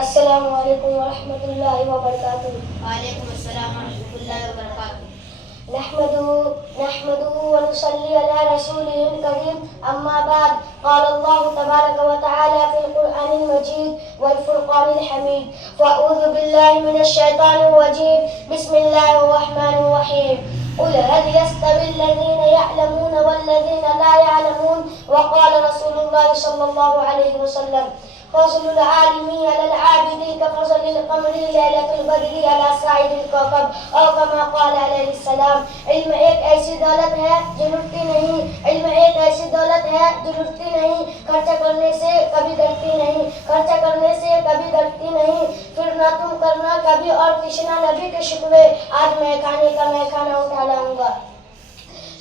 السلام علیکم ورحمۃ اللہ وبرکاتہ۔ وعلیکم السلام ورحمۃ اللہ وبرکاتہ۔ نحمده ونصلي على رسوله الكريم أما بعد، قال الله تبارك وتعالى في القرآن المجيد والفرقان الحميد: فأعوذ بالله من الشيطان الرجيم، بسم الله الرحمن الرحيم. قل هل يستوي الذين يعلمون والذين لا يعلمون؟ وقال رسول الله صلى الله عليه وسلم: فضل العالم على العابد كفضل القمر ليلة البدر على سائر الكوكب، اور كما قال علیہ السلام۔ علم ایک ایسی دولت ہے جو لٹتی نہیں، علم ایک ایسی دولت ہے جو لٹتی نہیں، خرچہ کرنے سے کبھی گھٹتی نہیں، خرچہ کرنے سے کبھی گھٹتی نہیں، پھر نہ تم کرنا کبھی اور تشنا نبی کے شکوے، آج میں کھانے کا میں کھانا اٹھا لاؤں گا۔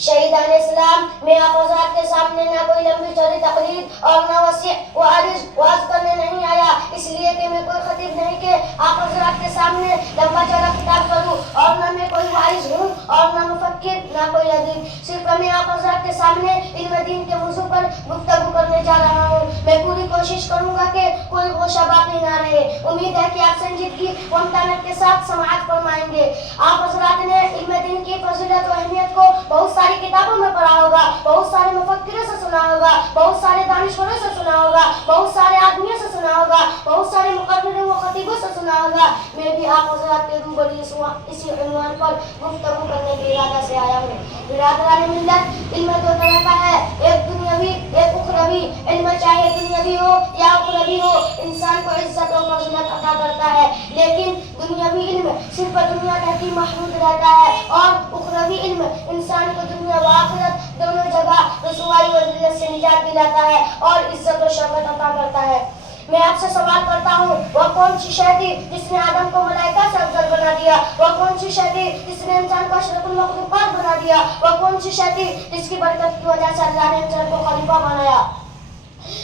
شہیدان اسلام، میں آپ حضرات کے سامنے نہ کوئی لمبی چوڑی تقریر اور نہ وسیع واز کرنے نہیں آیا، اس لیے کہ میں کوئی خطیب نہیں کہ آپ حضرات کے سامنے لمبا چوڑا خطاب کروں، اور نہ میں کوئی واعظ ہوں اور نہ مفکر نہ کوئی ادیب، صرف میں آپ حضرات کے سامنے علم دین کے موضوع پر گفتگو کرنے جا رہا ہوں۔ میں پوری کوشش کروں گا کہ کوئی گوشہ باقی نہ رہے۔ امید ہے کہ آپ سنجیدگی و امتانت کے ساتھ سماعت فرمائیں گے۔ آپ حضرات نے علم دین کی فضیلت و اہمیت کو بہت ساری کتابوں میں پڑھا ہوگا، بہت سارے مفکروں سے سنا ہوگا، بہت سارے دانشوروں سے سنا ہوگا، بہت سارے آدمیوں سے سنا ہوگا، بہت سارے مقرروں و خطیبوں سے سنا ہوگا۔ میں بھی آپ حضرات کے روبرو اسی عنوان پر گفتگو کرنے کے ارادہ سے آیا ہوں۔ برادران ملت، علم دو طرح کا ہے، ایک دنیاوی ایک اخروی۔ علم چاہے دنیاوی ہو یا اخروی ہو، انسان کو عزت و فضیلت عطا کرتا ہے، لیکن دنیاوی علم صرف دنیا تک ہی محدود رہتا ہے، اور اخروی علم انسان کو دنیا و آخرت دونوں جگہ رسوائی و ذلت سے نجات دلاتا ہے اور عزت و شرف عطا کرتا ہے۔ میں آپ سے سوال کرتا ہوں، وہ کون سی شے تھی جس نے آدم کو ملائکہ سے افضل بنا دیا؟ وہ کون سی شے تھی جس نے انسان کو اشرف المخلوقات بنا دیا؟ وہ کون سی شے تھی جس کی برکت کی وجہ سے اللہ نے انسان کو خلیفہ بنایا؟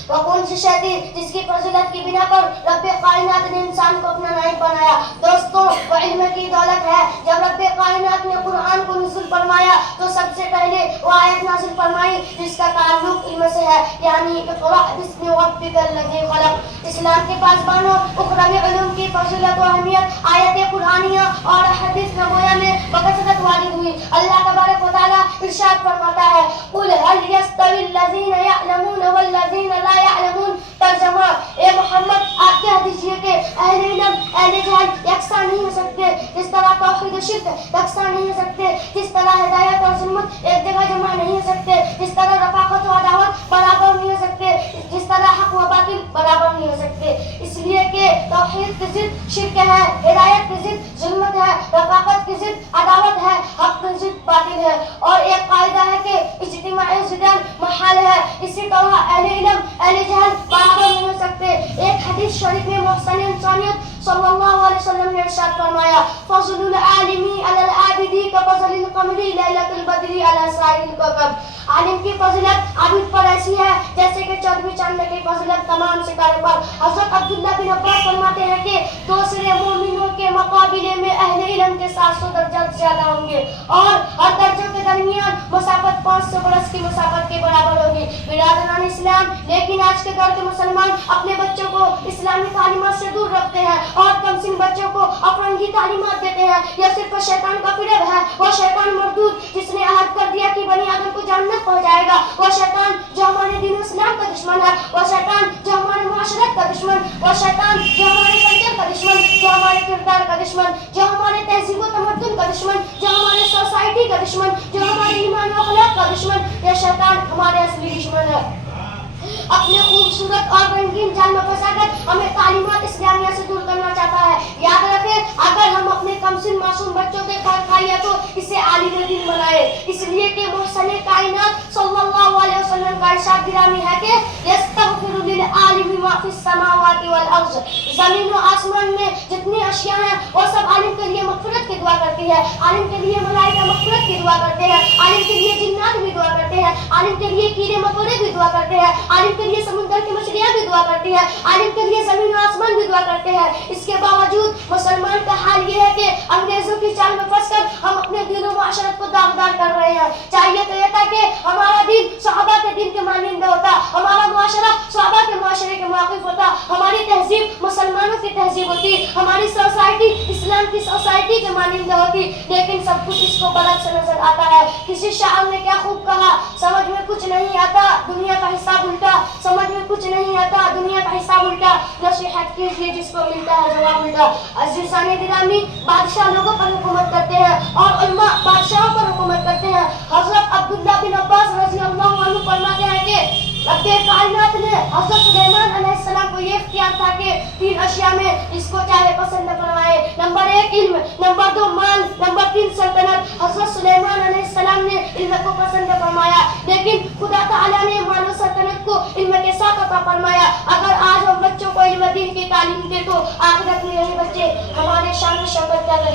وہ کون سی شے تھی جس کی فضیلت کی بنا پر رب کائنات نے انسان کو اپنا نائب بنایا؟ دوستوں، وہ علم کی دولت ہے۔ جب رب کائنات نے قرآن کو نزول فرمایا تو سب سے پہلے وہ آیت نازل فرمائی جس کا تعلق علم سے ہے، یعنی اقرأ باسم ربک الذی خلق۔ اسلام کے پاسبانوں، اخروی علوم کی فضیلت و اہمیت آیت قرآنیہ اور حدیث نبویہ میں بکثرت وارد ہوئی۔ اللہ تبارک و تعالیٰ ارشاد فرماتا ہے: قل هل يستوي الذین یعلمون والذین لا يعلمون۔ ترجمہ: اے محمد، آپ کہہ دیجئے کہ اہل علم اہل جہل یکساں نہیں ہو سکتے، جس طرح توحید و شرک یکساں نہیں ہو سکتے، جس طرح ہدایت اور ظلمت ایک جگہ جمع نہیں ہو سکتے، جس طرح رفاقت و عداوت برابر نہیں ہو سکتے، جس طرح حق و باطل برابر نہیں ہو سکتے، اس لیے کہ توحید کی ضد شرک ہے، ہدایت کی ضد ظلمت ہے، رفاقت کی ضد عداوت ہے، حق کی ضد باطل ہے، اور ایک قاعدہ ہے کہ اجتماعی ضدان محال ہے۔ اسی طرح اہل علم اہل جہل برابر نہیں ہو سکتے۔ ایک حدیث شریف میں محسن انسانیت صلی اللہ علیہ وسلم نے ارشاد فرمایا: فضل العالم علی العابد کفضل القمر لیلۃ البدر علی سائر الکوكب۔ عالم کی فضیلت عابد پر ایسی ہے جیسے کہ 14ویں چاند کی فضیلت تمام ستارے پر۔ حضرت عبداللہ بن عباس فرماتے ہیں کہ دوسرے مومنوں کے مقابلے میں اہل علم کے 700 درجات زیادہ ہوں گے، اور ہر درجوں کے درمیان مسافت 500 برس کی مسافت کے برابر ہوگی۔ برادران اسلام، لیکن آج کے دور کے مسلمان اپنے بچوں کو اسلامی تعلیمات سے دور رکھتے ہیں اور کم سن بچوں کو افرنگی تعلیمات دیتے ہیں۔ یہ صرف شیطان کا فریب ہے، وہ شیطان مردود جس نے عہد کر دیا کہ بنی آدم کو جنت پہنچائے گا، وہ شیطان جو ہمارے دین اسلام کا دشمن ہے، وہ شیطان جو ہمارے معاشرت کا دشمن، وہ شیطان جو ہمارے کلچر کا دشمن، جو ہمارے کردار کا دشمن، جو ہمارے تہذیب و تمدن کا دشمن، جو ہمارے سوسائٹی کا دشمن، جو ہمارے ایمان و اخلاق کا دشمن، یہ شیطان ہمارے اصلی دشمن ہے۔ اپنے خوبصورت اور رنگین جال میں پھنسا کر ہمیں تعلیمات اسلامیہ سے دور کرنا چاہتا ہے۔ یاد رکھیں، اگر ہم اپنے کم سن معصوم بچوں کے خیر خواہی تو اسے عالم دین بنائے، اس لیے کہ محسن کائنات صلی اللہ علیہ وسلم کا ارشاد گرامی ہے کہ یستغفر للعالم ما فی السماوات والارض۔ زمین و آسمان میں جتنی اشیاء ہیں وہ سب عالم کے لیے مغفرت کی دعا کرتی ہے، عالم کے لیے ملائکہ مغفرت کی دعا کرتے ہیں، عالم کے لیے جنات بھی دعا کرتے ہیں، عالم کے لیے کیڑے مکوڑے بھی دعا کرتے ہیں، عالم کے لیے سمندر کی مچھلیاں بھی دعا کرتی ہیں، عالم کے لیے زمین و آسمان بھی دعا کرتے ہیں۔ اس کے باوجود مسلمان کا حال یہ ہے کہ انگریزوں کی چال میں پھنس کر ہم اپنے دین و معاشرت کو داغدار کر رہے ہیں۔ چاہیے تو یہ تھا کہ ہمارا دین صحابہ کے دین کے مانند ہوتا، ہمارا معاشرہ صحابہ کے معاشرے کے مواقف ہوتا، ہماری تہذیب مسلمانوں کی تہذیب تہذیب ہوتی, ہماری سوسائٹی اسلام کی سوسائٹی کے مانند ہوتی, لیکن سب کچھ اس کو برعکس نظر آتا ہے. کسی شاعر نے کیا خوب کہا, سمجھ میں کچھ نہیں آتا دنیا کا حساب الٹا, سمجھ میں کچھ نہیں آتا دنیا کا حساب الٹا, نصیحت کیجیے جس کو ملتا ہے جواب الٹا. عزیزان گرامی, بادشاہ لوگوں پر حکومت کرتے ہیں اور علماء بادشاہوں پر حکومت کرتے ہیں. حضرت عبداللہ بن عباس رضی اللہ عنہ فرماتے ہیں کہ رب کائنات نے حضرت سلیمان علیہ السلام کو یہ اختیار تھا کہ 3 اشیاء میں اس کو چاہے پسند فرمائے. نمبر 1 علم, نمبر 2 مال, نمبر 3 سلطنت. حضرت سلیمان علیہ السلام نے علم کو پسند فرمایا, لیکن خدا تعالیٰ نے مال و سلطنت کو علم کے ساتھ عطا فرمایا. اگر آج ہم بچوں کو علم دین کی تعلیم دیں تو آخرت میں یہی بچے ہمارے شان و شوکت کر رہے